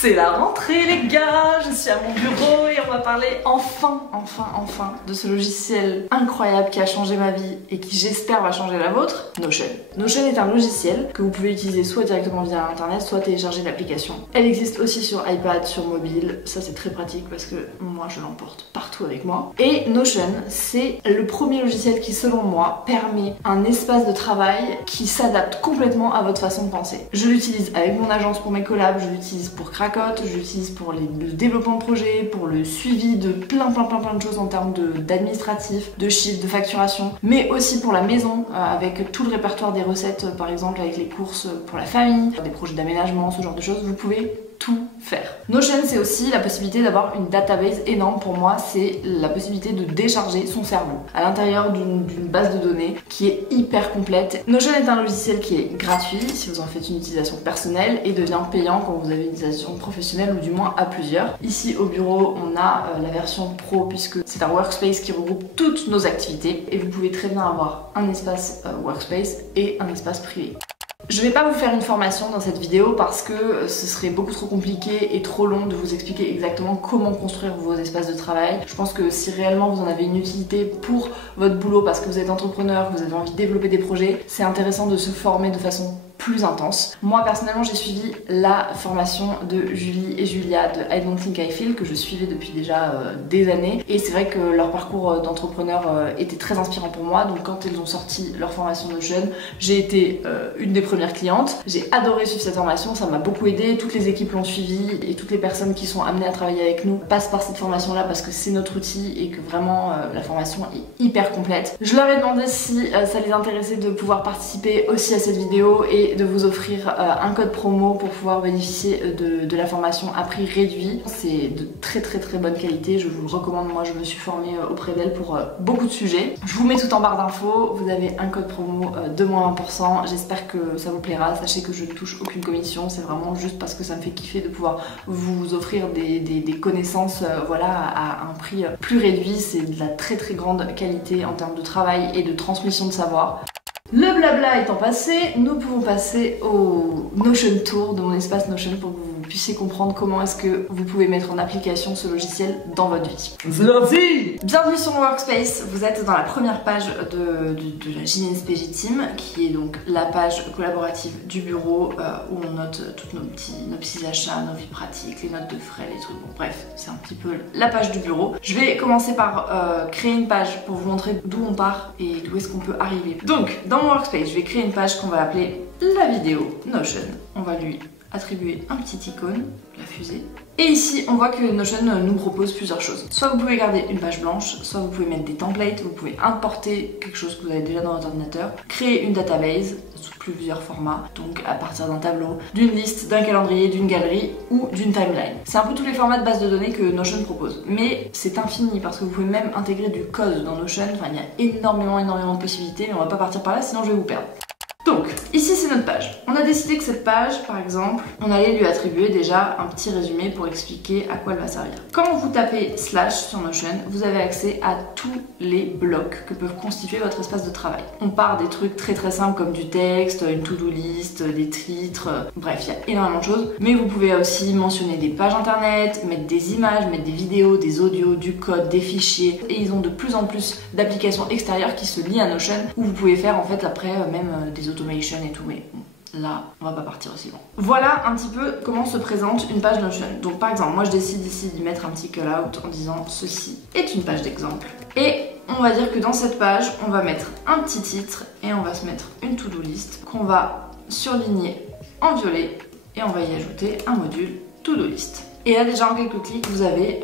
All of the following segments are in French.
C'est la rentrée les gars, je suis à mon bureau et on va parler enfin de ce logiciel incroyable qui a changé ma vie et qui j'espère va changer la vôtre, Notion. Notion est un logiciel que vous pouvez utiliser soit directement via internet, soit télécharger l'application. Elle existe aussi sur iPad, sur mobile, ça c'est très pratique parce que moi je l'emporte partout avec moi. Et Notion, c'est le premier logiciel qui selon moi permet un espace de travail qui s'adapte complètement à votre façon de penser. Je l'utilise avec mon agence pour mes collabs, je l'utilise pour Cracotte, je l'utilise pour le développement de projet, pour le suivi de plein de choses en termes d'administratif, de chiffre, de facturation, mais aussi pour la maison, avec tout le répertoire des recettes, par exemple avec les courses pour la famille, des projets d'aménagement, ce genre de choses, vous pouvez tout faire. Notion, c'est aussi la possibilité d'avoir une database énorme. Pour moi, c'est la possibilité de décharger son cerveau à l'intérieur d'une base de données qui est hyper complète. Notion est un logiciel qui est gratuit si vous en faites une utilisation personnelle et devient payant quand vous avez une utilisation professionnelle ou du moins à plusieurs. Ici au bureau, on a la version pro puisque c'est un workspace qui regroupe toutes nos activités et vous pouvez très bien avoir un espace workspace et un espace privé. Je vais pas vous faire une formation dans cette vidéo parce que ce serait beaucoup trop compliqué et trop long de vous expliquer exactement comment construire vos espaces de travail. Je pense que si réellement vous en avez une utilité pour votre boulot parce que vous êtes entrepreneur, que vous avez envie de développer des projets, c'est intéressant de se former de façon plus intense. Moi personnellement j'ai suivi la formation de Julie et Julia de I Don't Think I Feel que je suivais depuis déjà des années et c'est vrai que leur parcours d'entrepreneur était très inspirant pour moi, donc quand ils ont sorti leur formation de jeunes, j'ai été une des premières clientes. J'ai adoré suivre cette formation, ça m'a beaucoup aidé, toutes les équipes l'ont suivi et toutes les personnes qui sont amenées à travailler avec nous passent par cette formation là parce que c'est notre outil et que vraiment la formation est hyper complète. Je leur ai demandé si ça les intéressait de pouvoir participer aussi à cette vidéo et de vous offrir un code promo pour pouvoir bénéficier de la formation à prix réduit. C'est de très bonne qualité, je vous le recommande, moi je me suis formée auprès d'elle pour beaucoup de sujets. Je vous mets tout en barre d'infos, vous avez un code promo de moins 20%, j'espère que ça vous plaira, sachez que je ne touche aucune commission, c'est vraiment juste parce que ça me fait kiffer de pouvoir vous offrir des connaissances voilà, à un prix plus réduit, c'est de la très grande qualité en termes de travail et de transmission de savoir. Le blabla étant passé, nous pouvons passer au Notion Tour de mon espace Notion pour que vous puissiez comprendre comment est-ce que vous pouvez mettre en application ce logiciel dans votre vie. C'est parti! Bienvenue sur mon workspace, vous êtes dans la première page de la JNSPJ Team qui est donc la page collaborative du bureau où on note tous nos petits achats, nos vies pratiques, les notes de frais, les trucs, bon bref, c'est un petit peu la page du bureau. Je vais commencer par créer une page pour vous montrer d'où on part et d'où est-ce qu'on peut arriver. Donc, dans mon workspace, je vais créer une page qu'on va appeler la vidéo Notion. On va lui attribuer un petit icône, la fusée. Et ici, on voit que Notion nous propose plusieurs choses. Soit vous pouvez garder une page blanche, soit vous pouvez mettre des templates, vous pouvez importer quelque chose que vous avez déjà dans votre ordinateur, créer une database sous plusieurs formats, donc à partir d'un tableau, d'une liste, d'un calendrier, d'une galerie ou d'une timeline. C'est un peu tous les formats de base de données que Notion propose. Mais c'est infini parce que vous pouvez même intégrer du code dans Notion, enfin il y a énormément de possibilités, mais on va pas partir par là sinon je vais vous perdre. Donc, ici c'est notre page. On a décidé que cette page, par exemple, on allait lui attribuer déjà un petit résumé pour expliquer à quoi elle va servir. Quand vous tapez / sur Notion, vous avez accès à tous les blocs que peuvent constituer votre espace de travail. On part des trucs très simples comme du texte, une to-do list, des titres, bref, il y a énormément de choses. Mais vous pouvez aussi mentionner des pages internet, mettre des images, mettre des vidéos, des audios, du code, des fichiers. Et ils ont de plus en plus d'applications extérieures qui se lient à Notion où vous pouvez faire en fait après même des automation et tout, mais là on va pas partir aussi loin. Voilà un petit peu comment se présente une page Notion. Donc par exemple, moi je décide ici d'y mettre un petit call out en disant ceci est une page d'exemple. Et on va dire que dans cette page, on va mettre un petit titre et on va se mettre une to-do list qu'on va surligner en violet et on va y ajouter un module to-do list. Et là déjà en quelques clics vous avez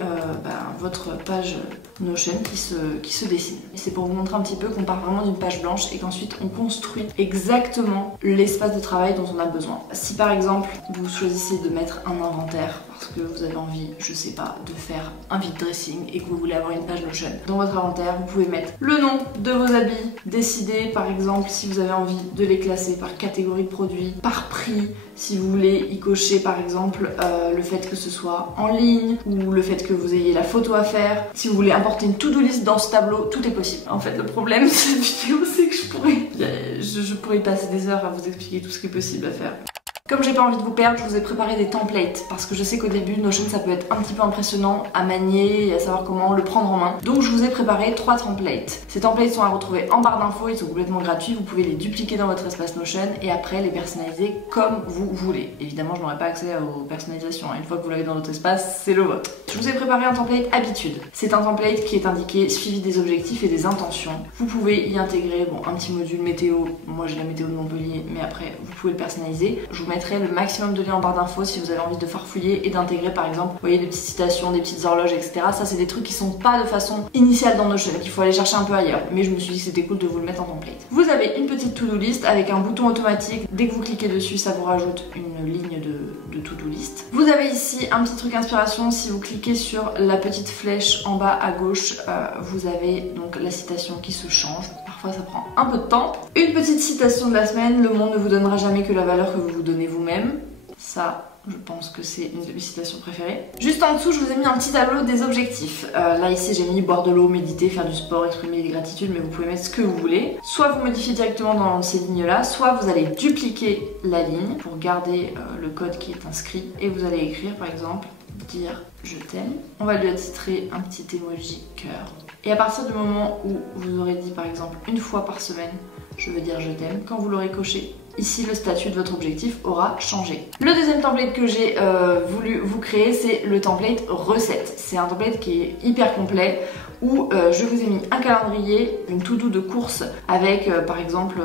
votre page Notion qui se dessine. C'est pour vous montrer un petit peu qu'on part vraiment d'une page blanche et qu'ensuite on construit exactement l'espace de travail dont on a besoin. Si par exemple vous choisissez de mettre un inventaire parce que vous avez envie, je sais pas, de faire un vide dressing et que vous voulez avoir une page Notion, dans votre inventaire vous pouvez mettre le nom de vos habits, décider par exemple si vous avez envie de les classer par catégorie de produits, par prix, si vous voulez y cocher par exemple le fait que ce soit en ligne ou le fait que vous ayez la photo à faire, si vous voulez importer une to-do list dans ce tableau, tout est possible. En fait le problème de cette vidéo c'est que je pourrais y passer des heures à vous expliquer tout ce qui est possible à faire. Comme j'ai pas envie de vous perdre, je vous ai préparé des templates parce que je sais qu'au début Notion ça peut être un petit peu impressionnant à manier et à savoir comment le prendre en main. Donc je vous ai préparé 3 templates. Ces templates sont à retrouver en barre d'infos, ils sont complètement gratuits, vous pouvez les dupliquer dans votre espace Notion et après les personnaliser comme vous voulez. Évidemment je n'aurai pas accès aux personnalisations, une fois que vous l'avez dans votre espace, c'est le vôtre. Je vous ai préparé un template habitude. C'est un template qui est indiqué suivi des objectifs et des intentions. Vous pouvez y intégrer un petit module météo, moi j'ai la météo de Montpellier, mais après vous pouvez le personnaliser. Je vous mettrai le maximum de liens en barre d'infos si vous avez envie de farfouiller et d'intégrer par exemple, vous voyez, des petites citations, des petites horloges, etc. Ça c'est des trucs qui sont pas de façon initiale dans Notion, qu'il faut aller chercher un peu ailleurs. Mais je me suis dit que c'était cool de vous le mettre en template. Vous avez une petite to-do list avec un bouton automatique. Dès que vous cliquez dessus, ça vous rajoute une ligne de to-do list. Vous avez ici un petit truc inspiration. Si vous cliquez sur la petite flèche en bas à gauche, vous avez donc la citation qui se change. Parfois ça prend un peu de temps. Une petite citation de la semaine: le monde ne vous donnera jamais que la valeur que vous vous donnez vous-même. Ça, je pense que c'est une de mes citations préférées. Juste en dessous, je vous ai mis un petit tableau des objectifs. Là ici, j'ai mis boire de l'eau, méditer, faire du sport, exprimer des gratitudes, mais vous pouvez mettre ce que vous voulez. Soit vous modifiez directement dans ces lignes-là, soit vous allez dupliquer la ligne pour garder le code qui est inscrit et vous allez écrire par exemple dire je t'aime. On va lui attitrer un petit emoji cœur. Et à partir du moment où vous aurez dit par exemple une fois par semaine je veux dire je t'aime, quand vous l'aurez coché, ici le statut de votre objectif aura changé. Le deuxième template que j'ai voulu vous créer, c'est le template recette. C'est un template qui est hyper complet où je vous ai mis un calendrier, une to-do de course avec par exemple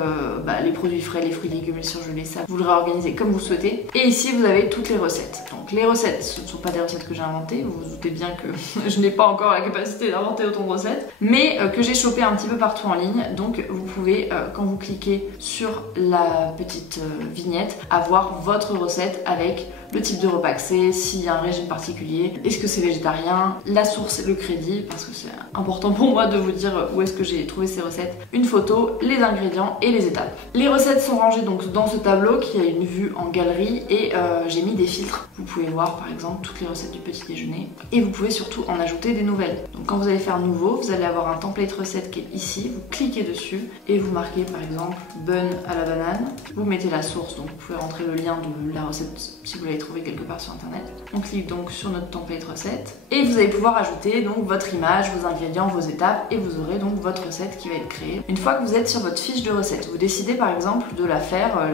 les produits frais, les fruits, légumes, les surgelés, ça vous le réorganisez comme vous souhaitez. Et ici vous avez toutes les recettes. Donc les recettes, ce ne sont pas des recettes que j'ai inventées, vous vous doutez bien que je n'ai pas encore la capacité d'inventer autant de recettes, mais que j'ai chopé un petit peu partout en ligne. Donc vous pouvez, quand vous cliquez sur la petite vignette, avoir votre recette avec le type de repas que c'est, s'il y a un régime particulier, est-ce que c'est végétarien, la source, le crédit, parce que c'est important pour moi de vous dire où est-ce que j'ai trouvé ces recettes, une photo, les ingrédients et les étapes. Les recettes sont rangées donc dans ce tableau qui a une vue en galerie et j'ai mis des filtres. Vous pouvez voir par exemple toutes les recettes du petit déjeuner et vous pouvez surtout en ajouter des nouvelles. Donc quand vous allez faire nouveau, vous allez avoir un template recette qui est ici, vous cliquez dessus et vous marquez par exemple bun à la banane, vous mettez la source, donc vous pouvez rentrer le lien de la recette si vous l'avez trouvé quelque part sur internet. On clique donc sur notre template recette et vous allez pouvoir ajouter donc votre image, vos ingrédients, vos étapes et vous aurez donc votre recette qui va être créée. Une fois que vous êtes sur votre fiche de recette, vous décidez par exemple de la faire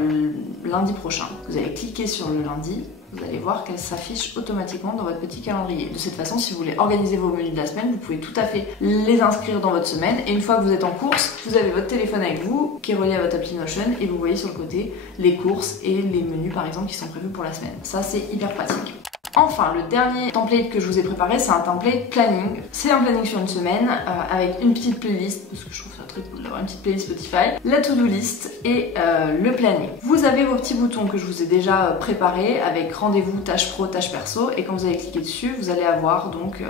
lundi prochain. Vous allez cliquer sur le lundi, vous allez voir qu'elle s'affiche automatiquement dans votre petit calendrier. De cette façon, si vous voulez organiser vos menus de la semaine, vous pouvez tout à fait les inscrire dans votre semaine et une fois que vous êtes en course, vous avez votre téléphone avec vous qui est relié à votre appli Notion et vous voyez sur le côté les courses et les menus par exemple qui sont prévus pour la semaine. Ça, c'est hyper pratique. Enfin, le dernier template que je vous ai préparé, c'est un template planning. C'est un planning sur une semaine avec une petite playlist, parce que je trouve ça très cool d'avoir une petite playlist Spotify, la to-do list et le planning. Vous avez vos petits boutons que je vous ai déjà préparés avec rendez-vous, tâche pro, tâche perso, et quand vous allez cliquer dessus, vous allez avoir donc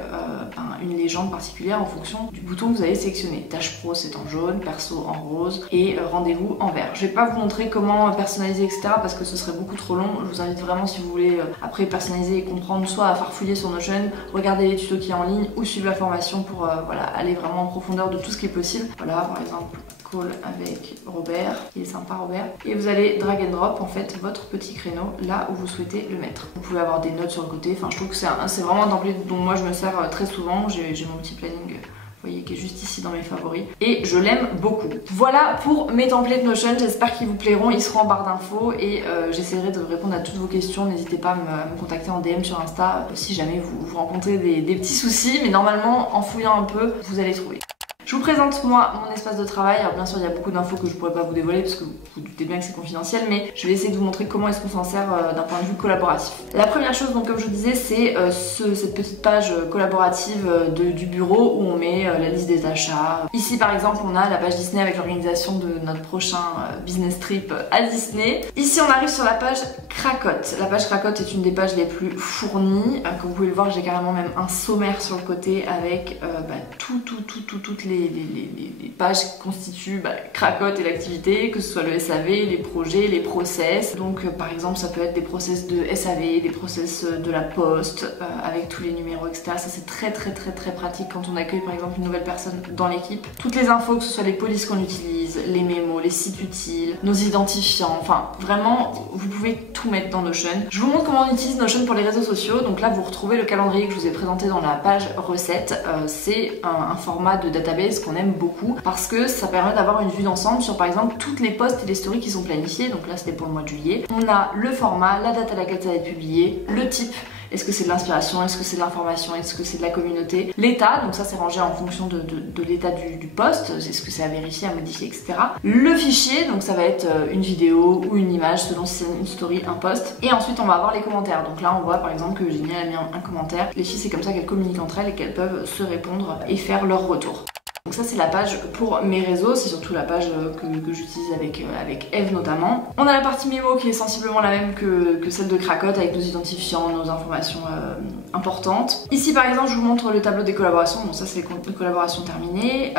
une légende particulière en fonction du bouton que vous allez sélectionner. Tâche pro c'est en jaune, perso en rose et rendez-vous en vert. Je vais pas vous montrer comment personnaliser etc. parce que ce serait beaucoup trop long. Je vous invite vraiment, si vous voulez après personnaliser et comprendre, soit à farfouiller sur Notion, regarder les tutos qu'il y a en ligne ou suivre la formation pour aller vraiment en profondeur de tout ce qui est possible. Voilà, par exemple call avec Robert, il est sympa Robert, et vous allez drag and drop en fait votre petit créneau là où vous souhaitez le mettre. Vous pouvez avoir des notes sur le côté, enfin je trouve que c'est vraiment un template dont moi je me sers très souvent. J'ai mon petit planning, vous voyez, qui est juste ici dans mes favoris et je l'aime beaucoup. Voilà pour mes templates Notion, j'espère qu'ils vous plairont, ils seront en barre d'infos et j'essaierai de répondre à toutes vos questions. N'hésitez pas à me contacter en DM sur Insta si jamais vous rencontrez des petits soucis, mais normalement en fouillant un peu vous allez trouver. Je vous présente moi mon espace de travail. Alors bien sûr il y a beaucoup d'infos que je pourrais pas vous dévoiler parce que vous doutez bien que c'est confidentiel, mais je vais essayer de vous montrer comment est-ce qu'on s'en sert d'un point de vue collaboratif. La première chose, donc comme je vous disais, c'est cette petite page collaborative du bureau où on met la liste des achats. Ici par exemple on a la page Disney avec l'organisation de notre prochain business trip à Disney. Ici on arrive sur la page Cracotte. La page Cracotte est une des pages les plus fournies. Comme vous pouvez le voir, j'ai carrément même un sommaire sur le côté avec toutes les pages qui constituent Krakotte et l'activité, que ce soit le SAV, les projets, les process. Donc par exemple ça peut être des process de SAV, des process de la poste avec tous les numéros, etc. Ça c'est très pratique quand on accueille par exemple une nouvelle personne dans l'équipe. Toutes les infos, que ce soit les polices qu'on utilise, les mémos, les sites utiles, nos identifiants, enfin vraiment vous pouvez tout mettre dans Notion. Je vous montre comment on utilise Notion pour les réseaux sociaux. Donc là vous retrouvez le calendrier que je vous ai présenté dans la page recettes. C'est un format de database qu'on aime beaucoup parce que ça permet d'avoir une vue d'ensemble sur par exemple toutes les posts et les stories qui sont planifiées. Donc là c'était pour le mois de juillet. On a le format, la date à laquelle ça va être publié, le type. Est-ce que c'est de l'inspiration? Est-ce que c'est de l'information? Est-ce que c'est de la communauté? L'état, donc ça c'est rangé en fonction de l'état du post. Est-ce que c'est à vérifier, à modifier, etc. Le fichier, donc ça va être une vidéo ou une image selon si c'est une story, un post. Et ensuite on va avoir les commentaires. Donc là on voit par exemple que Eugénie a mis un commentaire. Les filles c'est comme ça qu'elles communiquent entre elles et qu'elles peuvent se répondre et faire leur retour. Donc ça c'est la page pour mes réseaux, c'est surtout la page que j'utilise avec Eve notamment. On a la partie mémo qui est sensiblement la même que celle de Krakotte avec nos identifiants, nos informations importantes. Ici par exemple je vous montre le tableau des collaborations, donc ça c'est les collaborations terminées,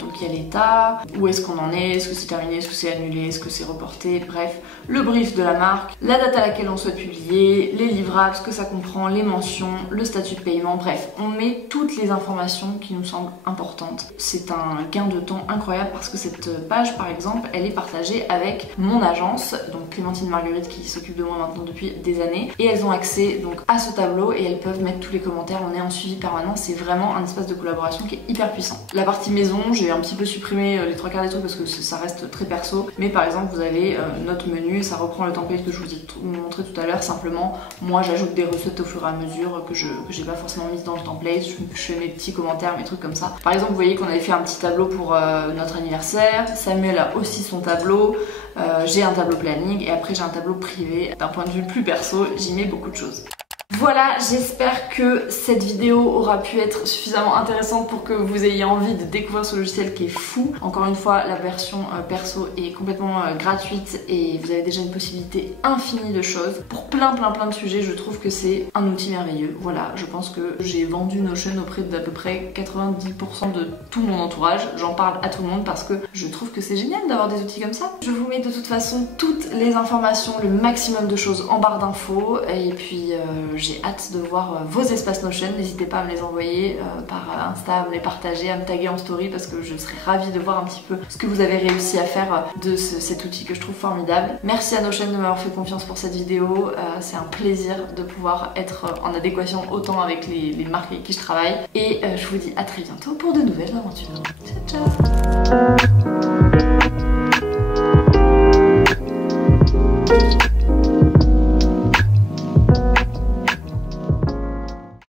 donc il y a l'état, où est-ce qu'on en est que c'est terminé, est-ce que c'est annulé, est-ce que c'est reporté, bref, le brief de la marque, la date à laquelle on souhaite publier, les livrables, ce que ça comprend, les mentions, le statut de paiement, bref, on met toutes les informations qui nous semblent importantes. C'est un gain de temps incroyable parce que cette page par exemple elle est partagée avec mon agence, donc Clémentine Marguerite qui s'occupe de moi maintenant depuis des années, et elles ont accès donc à ce tableau et elles peuvent mettre tous les commentaires, on est en suivi permanent, c'est vraiment un espace de collaboration qui est hyper puissant. La partie maison, j'ai un petit peu supprimé les trois quarts des trucs parce que ça reste très perso, mais par exemple vous avez notre menu, ça reprend le template que je vous ai montré tout à l'heure, simplement moi j'ajoute des recettes au fur et à mesure que j'ai pas forcément mises dans le template, je fais mes petits commentaires, mes trucs comme ça. Par exemple vous voyez qu'on avait fait un petit tableau pour notre anniversaire, Samuel a aussi son tableau, j'ai un tableau planning et après j'ai un tableau privé. D'un point de vue plus perso, j'y mets beaucoup de choses. Voilà, j'espère que cette vidéo aura pu être suffisamment intéressante pour que vous ayez envie de découvrir ce logiciel qui est fou. Encore une fois, la version perso est complètement gratuite et vous avez déjà une possibilité infinie de choses. Pour plein de sujets, je trouve que c'est un outil merveilleux. Voilà, je pense que j'ai vendu Notion auprès d'à peu près 90% de tout mon entourage. J'en parle à tout le monde parce que je trouve que c'est génial d'avoir des outils comme ça. Je vous mets de toute façon toutes les informations, le maximum de choses en barre d'infos et puis j'ai hâte de voir vos espaces Notion. N'hésitez pas à me les envoyer par Insta, à me les partager, à me taguer en story parce que je serais ravie de voir un petit peu ce que vous avez réussi à faire de cet outil que je trouve formidable. Merci à Notion de m'avoir fait confiance pour cette vidéo. C'est un plaisir de pouvoir être en adéquation autant avec les marques avec qui je travaille. Et je vous dis à très bientôt pour de nouvelles aventures. Ciao ciao.